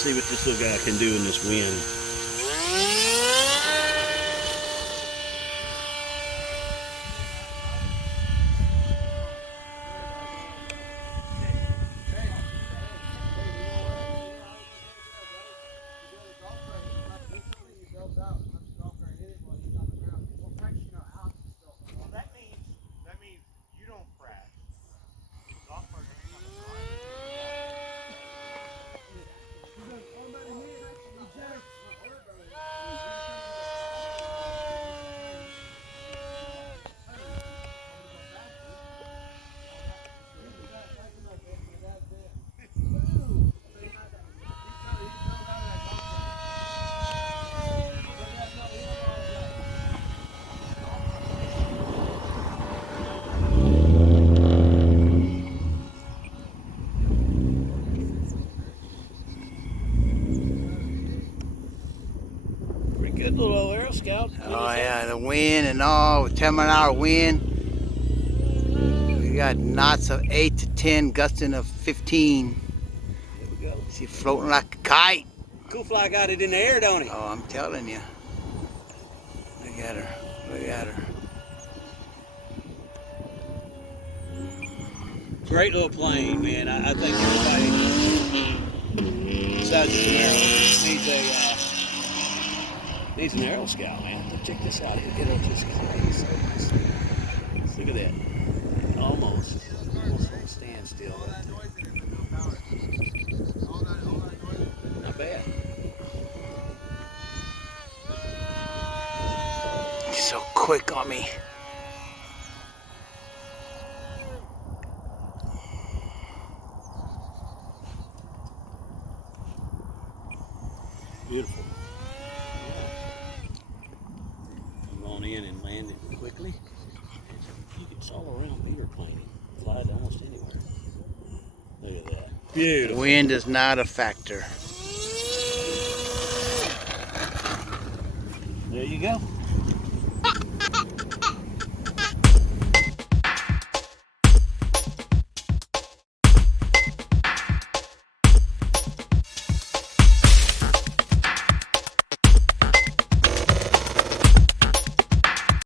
see what this little guy can do in this wind. Good little old AeroScout. Oh yeah, the wind and all, 10-mile-an-hour wind. We got knots of 8 to 10, gusting of 15. There we go. See, floating like a kite. Cool Fly got it in the air, don't he? Oh, I'm telling you. Look at her. Look at her. Great little plane, man. I think everybody besides the Camaro needs an AeroScout, man. Check this out. It'll just glide so nicely. Look at that. Almost on standstill. Not bad. She's so quick on me. Beautiful. Come on in and land it quickly. It's all around beaver planing. Fly it almost anywhere. Look at that. Beautiful. Wind is not a factor. There you go.